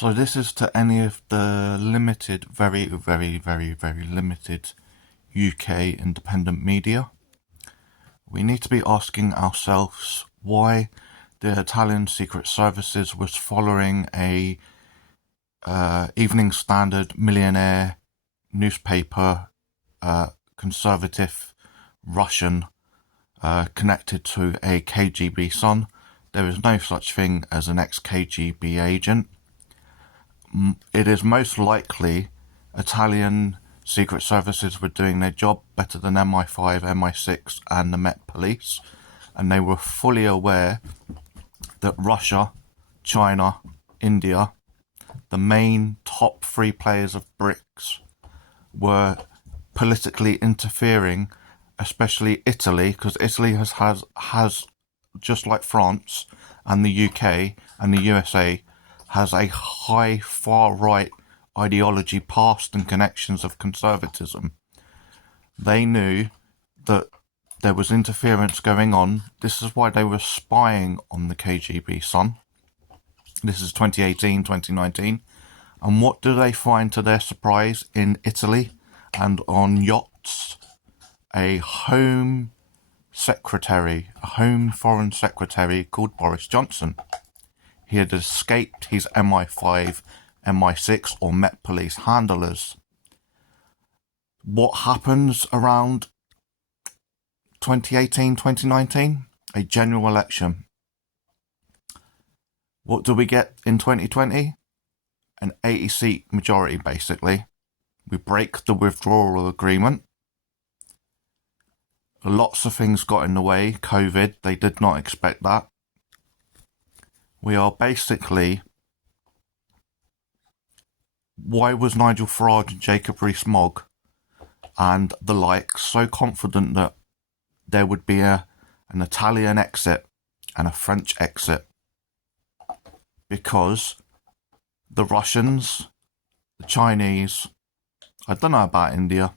So this is to any of the limited, very, very, very, very limited UK independent media. We need to be asking ourselves why the Italian Secret Services was following a Evening Standard millionaire newspaper, conservative Russian, connected to a KGB son. There is no such thing as an ex-KGB agent. It is most likely Italian Secret Services were doing their job better than MI5, MI6 and the Met Police, and they were fully aware that Russia, China, India, the main top three players of BRICS, were politically interfering, especially Italy, because Italy has just like France and the UK and the USA, has a high far-right ideology, past and connections of conservatism. They knew that there was interference going on. This is why they were spying on the KGB son. This is 2018, 2019. And what do they find to their surprise in Italy and on yachts? A home foreign secretary called Boris Johnson. He had escaped his MI5, MI6 or Met Police handlers. What happens around 2018, 2019? A general election. What do we get in 2020? An 80-seat majority, basically. We break the withdrawal agreement. Lots of things got in the way. COVID, they did not expect that. We are basically... Why was Nigel Farage and Jacob Rees-Mogg and the like so confident that there would be an Italian exit and a French exit? Because the Russians, the Chinese, I don't know about India,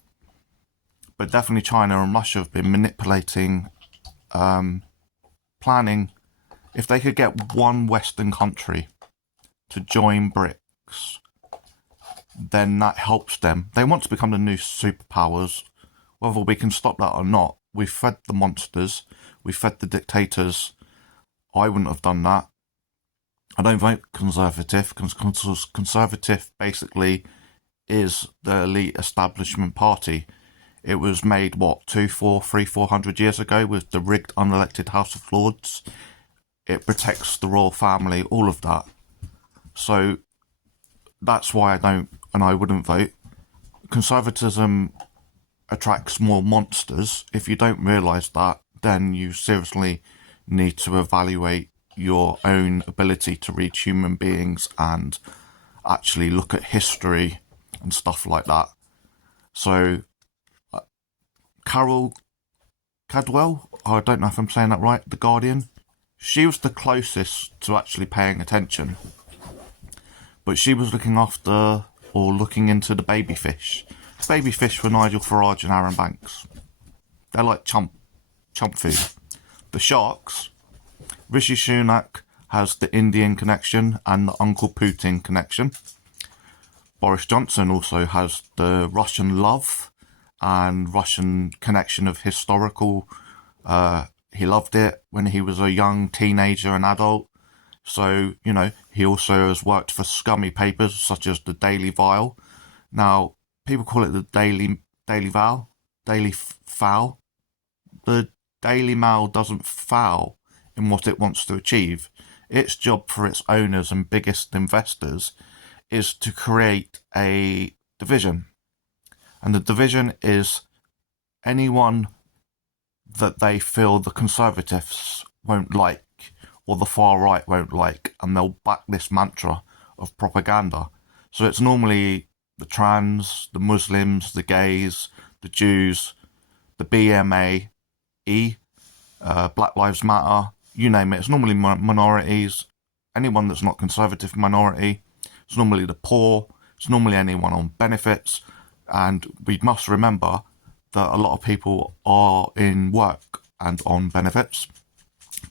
but definitely China and Russia have been manipulating, planning. If they could get one Western country to join BRICS, then that helps them. They want to become the new superpowers. Whether we can stop that or not, we fed the monsters, we fed the dictators. I wouldn't have done that. I don't vote Conservative, because Conservative basically is the elite establishment party. It was made, 400 years ago with the rigged unelected House of Lords. It protects the royal family, all of that. So that's why I wouldn't vote. Conservatism attracts more monsters. If you don't realise that, then you seriously need to evaluate your own ability to read human beings and actually look at history and stuff like that. So, Carol Cadwell, I don't know if I'm saying that right, The Guardian, she was the closest to actually paying attention. But she was looking after, or looking into the baby fish. Baby fish for Nigel Farage and Aaron Banks. They're like chump food. The sharks, Rishi Sunak has the Indian connection and the Uncle Putin connection. Boris Johnson also has the Russian love and Russian connection of historical. He loved it when he was a young teenager and adult. So, he also has worked for scummy papers such as the Daily Vile. Now, people call it the Daily Foul. The Daily Mail doesn't foul in what it wants to achieve. Its job for its owners and biggest investors is to create a division. And the division is anyone that they feel the Conservatives won't like or the far right won't like, and they'll back this mantra of propaganda. So it's normally the trans, the Muslims, the gays, the Jews, the BMAE, Black Lives Matter, you name it. It's normally minorities, anyone that's not conservative minority. It's normally the poor, it's normally anyone on benefits, and we must remember that a lot of people are in work and on benefits,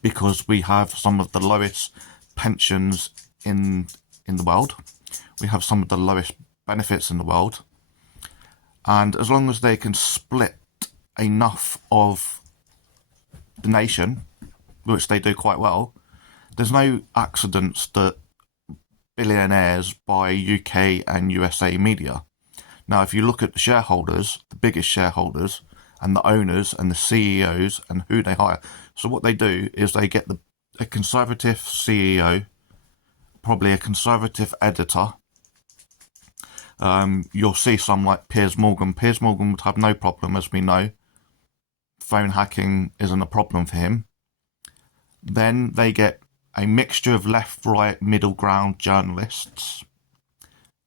because we have some of the lowest pensions in the world. We have some of the lowest benefits in the world. And as long as they can split enough of the nation, which they do quite well, there's no accidents that billionaires buy UK and USA media. Now, if you look at the shareholders, the biggest shareholders, and the owners and the CEOs and who they hire. So what they do is they get a Conservative CEO, probably a Conservative editor. You'll see some like Piers Morgan. Piers Morgan would have no problem, as we know. Phone hacking isn't a problem for him. Then they get a mixture of left, right, middle ground journalists.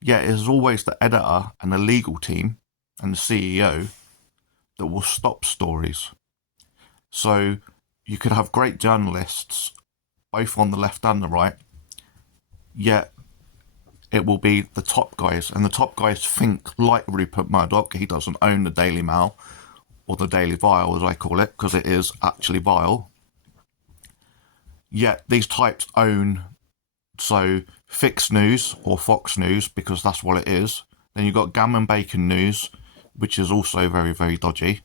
Yet it is always the editor and the legal team and the CEO that will stop stories. So you could have great journalists, both on the left and the right, yet it will be the top guys. And the top guys think like Rupert Murdoch. He doesn't own the Daily Mail, or the Daily Vile as I call it, because it is actually vile. Yet these types own, so Fix News or Fox News, because that's what it is. Then you've got Gammon Bacon News, which is also very, very dodgy.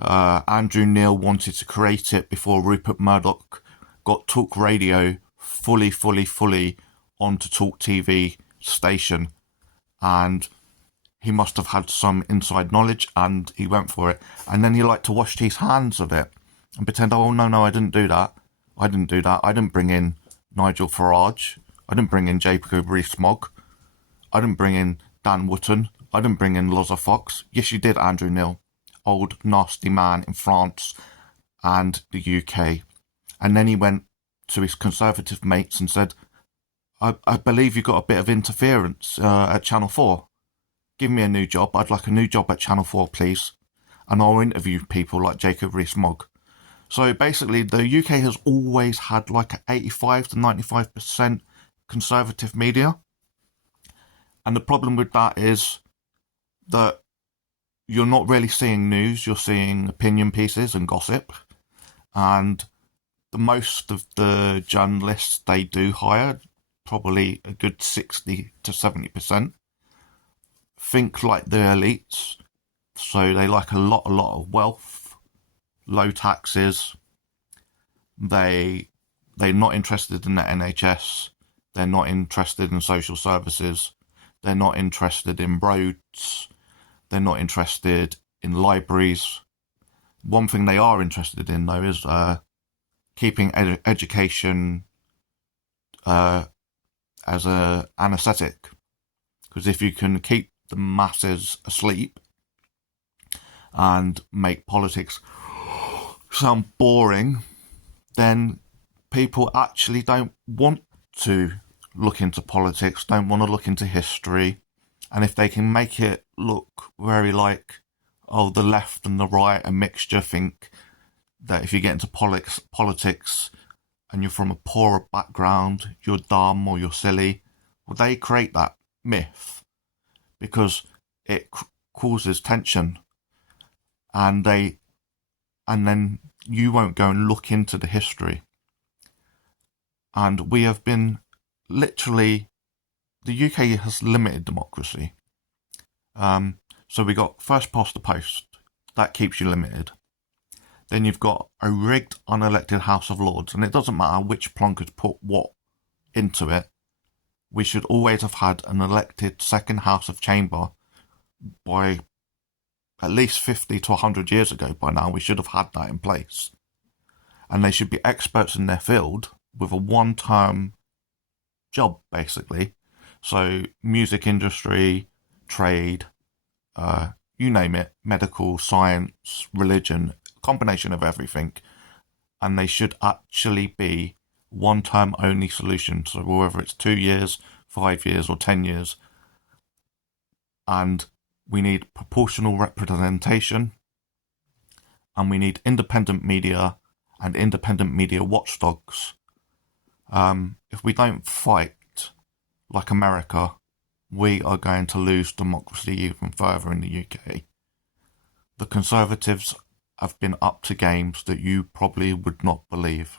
Andrew Neil wanted to create it before Rupert Murdoch got Talk Radio fully onto Talk TV station. And he must have had some inside knowledge and he went for it. And then he liked to wash his hands of it and pretend, oh, no, I didn't do that. I didn't bring in Nigel Farage. I didn't bring in Jacob Rees Mogg. I didn't bring in Dan Wootton. I didn't bring in Loza Fox. Yes, you did, Andrew Neil. Old nasty man in France and the UK. And then he went to his Conservative mates and said, I believe you got a bit of interference at Channel 4. Give me a new job. I'd like a new job at Channel 4, please. And I'll interview people like Jacob Rees Mogg. So basically, the UK has always had like 85 to 95% Conservative media. And the problem with that is that you're not really seeing news, you're seeing opinion pieces and gossip. And the most of the journalists they do hire, probably a good 60 to 70%, think like the elites. So they like a lot of wealth, low taxes. They're not interested in the NHS. They're not interested in social services. They're not interested in roads. They're not interested in libraries. One thing they are interested in, though, is keeping education as an anaesthetic. Because if you can keep the masses asleep and make politics sound boring, then people actually don't want to look into politics, don't want to look into history. And if they can make it look very like, oh, the left and the right, a mixture, think that if you get into politics and you're from a poorer background, you're dumb or you're silly, well, they create that myth because it causes tension. And then you won't go and look into the history. And we have been literally, the UK has limited democracy. So we got first past the post, that keeps you limited. Then you've got a rigged, unelected House of Lords, and it doesn't matter which plunkers put what into it. We should always have had an elected second House of Chamber by at least 50 to 100 years ago by now. We should have had that in place. And they should be experts in their field with a one-term job, basically. So music industry, trade, you name it, medical, science, religion, combination of everything. And they should actually be one-term only solutions. So whether it's 2 years, 5 years or 10 years. And we need proportional representation. And we need independent media and independent media watchdogs. If we don't fight like America, we are going to lose democracy even further in the UK. The Conservatives have been up to games that you probably would not believe.